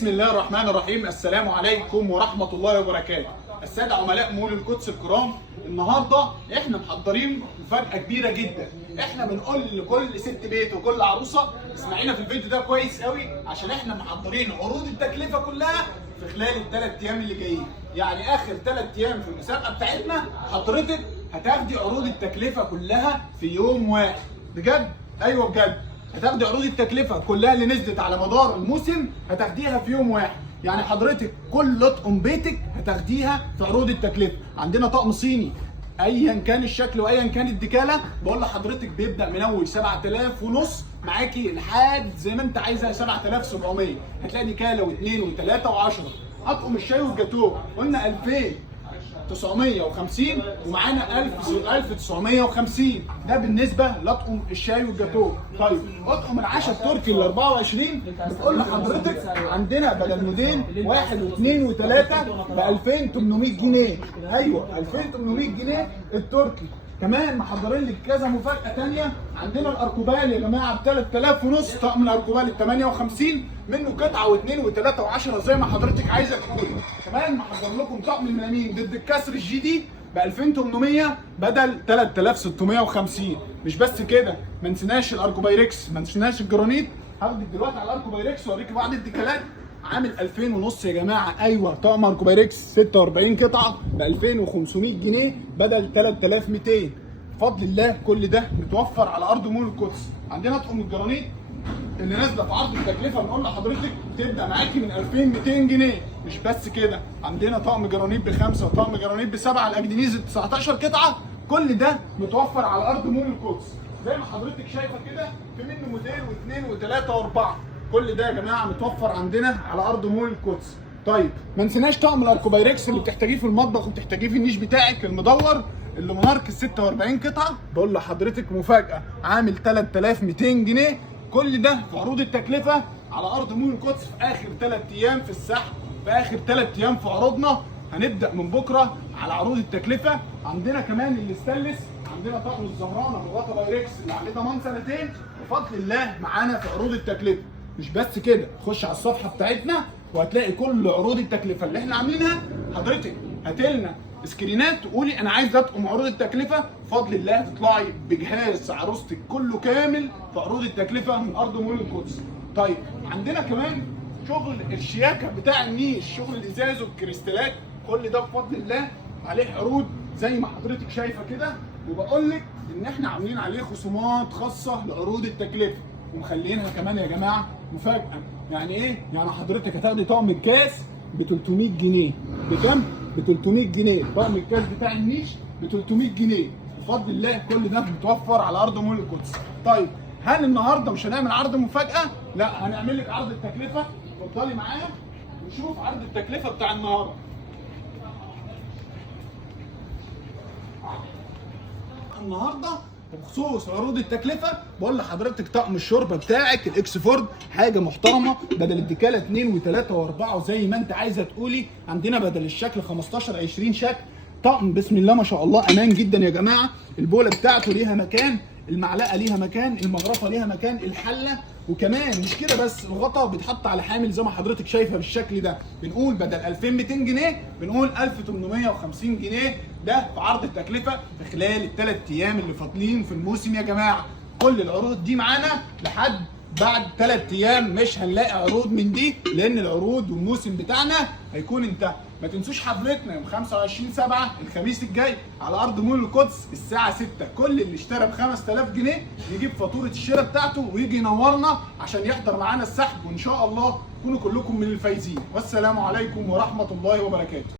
بسم الله الرحمن الرحيم. السلام عليكم ورحمة الله وبركاته. السادة عملاء مول القدس الكرام، النهارده احنا محضرين مفاجأة كبيرة جدا. احنا بنقول لكل ست بيت وكل عروسة اسمعينا في الفيديو ده كويس قوي، عشان احنا محضرين عروض التكلفة كلها في خلال الثلاث ايام اللي جايين. يعني اخر 3 ايام في المسابقة بتاعتنا حضرتك هتاخدي عروض التكلفة كلها في يوم واحد. بجد؟ ايوه بجد. هتاخدي عروض التكلفه كلها اللي نزلت على مدار الموسم هتاخديها في يوم واحد. يعني حضرتك كل اطقم بيتك هتاخديها في عروض التكلفه. عندنا طقم صيني ايا كان الشكل وايا كان الدكاله، بقول لحضرتك بيبدا من اول 7000 ونص معاكي لحد زي ما انت عايزها 7700. هتلاقي دكاله واثنين وثلاثه و10. اطقم الشاي والجاتوه قلنا 2950 ومعانا 1950. ده بالنسبه لاطقم الشاي والجاتوه. طيب اطقم العشاء التركي ال 24 بتقول لحضرتك عندنا بدل مودين واحد واثنين وثلاثه ب 2800 جنيه. ايوه 2800 جنيه التركي. كمان محضرين لك كذا مفاجاه ثانيه. عندنا الاركوبال يا جماعه ب 3000 ونص. طقم الاركوبال ال 58 منه قطعه واثنين وثلاثه و10 زي ما حضرتك عايزه تكون. كمان محضر لكم طقم الملامين ضد الكسر الجي دي ب 2800 بدل 3650. مش بس كده، ما نسيناش الاركوبايركس، ما نسيناش الجرانيت. هاخدك دلوقتي على الاركوبايركس واوريكي بعض الديكالات. عامل 2000 ونص يا جماعه. ايوه طقم اركوبايركس 46 قطعه ب 2500 جنيه بدل 3200. بفضل الله كل ده متوفر على ارض مول القدس. عندنا طقم الجرانيت اللي نازله في عرض التكلفه بنقول لحضرتك تبدا معاكي من 2200 جنيه. مش بس كده، عندنا طقم جرانيت ب5 وطقم جرانيت ب7 الاجدنيز 19 قطعه. كل ده متوفر على ارض مول القدس. زي ما حضرتك شايفه كده، في منه موديل واثنين وثلاثه واربعه. كل ده يا جماعه متوفر عندنا على ارض مول القدس. طيب ما نسيناش طقم الاركوبايركس اللي بتحتاجيه في المطبخ وبتحتاجيه في النيش بتاعك المدور اللي مارك 46 قطعه. بقول لحضرتك مفاجاه عامل 3200 جنيه. كل ده في عروض التكلفه على ارض مول القدس في اخر 3 ايام في السحب، في اخر 3 ايام في عروضنا. هنبدا من بكره على عروض التكلفه. عندنا كمان الاستانلس، عندنا طقم الزهرانه بغطا بايركس اللي عليه ضمان سنتين بفضل الله معانا في عروض التكلفه. مش بس كده، خش على الصفحه بتاعتنا وهتلاقي كل عروض التكلفه اللي احنا عاملينها. حضرتك هاتلنا سكرينات تقولي انا عايز اطقم عروض التكلفه، بفضل الله تطلعي بجهاز عروستك كله كامل في عروض التكلفه من ارض مول القدس. طيب عندنا كمان شغل الشياكه بتاع النيش، شغل الازاز والكريستالات. كل ده بفضل الله عليه عروض زي ما حضرتك شايفه كده. وبقول لك ان احنا عاملين عليه خصومات خاصه لعروض التكلفه ومخلينها كمان يا جماعه مفاجاه. يعني ايه؟ يعني حضرتك هتاخدي طقم الكاس ب 300 جنيه. بكام؟ ب 300 جنيه. طقم الكاس بتاع النيش ب 300 جنيه. بفضل الله كل ده متوفر على ارض مول القدس. طيب هل النهارده مش هنعمل عرض مفاجاه؟ لا، هنعمل لك عرض التكلفه. اتفضلي معايا ونشوف عرض التكلفه بتاع النهارده. النهارده بخصوص عروض التكلفه بقول لحضرتك طقم الشوربه بتاعك الاكس فورد حاجه محترمه بدل الدكاله 2 و3 و4 وزي ما انت عايزه تقولي. عندنا بدل الشكل 15 20 شكل. طقم بسم الله ما شاء الله امان جدا يا جماعه. البوله بتاعته ليها مكان، المعلقه ليها مكان، المغرفه ليها مكان، الحله. وكمان مش كده بس، الغطا بيتحط على حامل زي ما حضرتك شايفه بالشكل ده. بنقول بدل 2200 جنيه بنقول 1850 جنيه. ده في عرض التكلفه في خلال ال3 ايام اللي فاضلين في الموسم يا جماعه. كل العروض دي معانا لحد بعد 3 ايام. مش هنلاقي عروض من دي لان العروض والموسم بتاعنا هيكون انتهى. ما تنسوش حفلتنا يوم 25/7 الخميس الجاي على ارض مول القدس الساعه 6. كل اللي اشترى ب 5000 جنيه يجيب فاتوره الشراء بتاعته ويجي ينورنا عشان يحضر معانا السحب، وان شاء الله تكونوا كلكم من الفايزين. والسلام عليكم ورحمه الله وبركاته.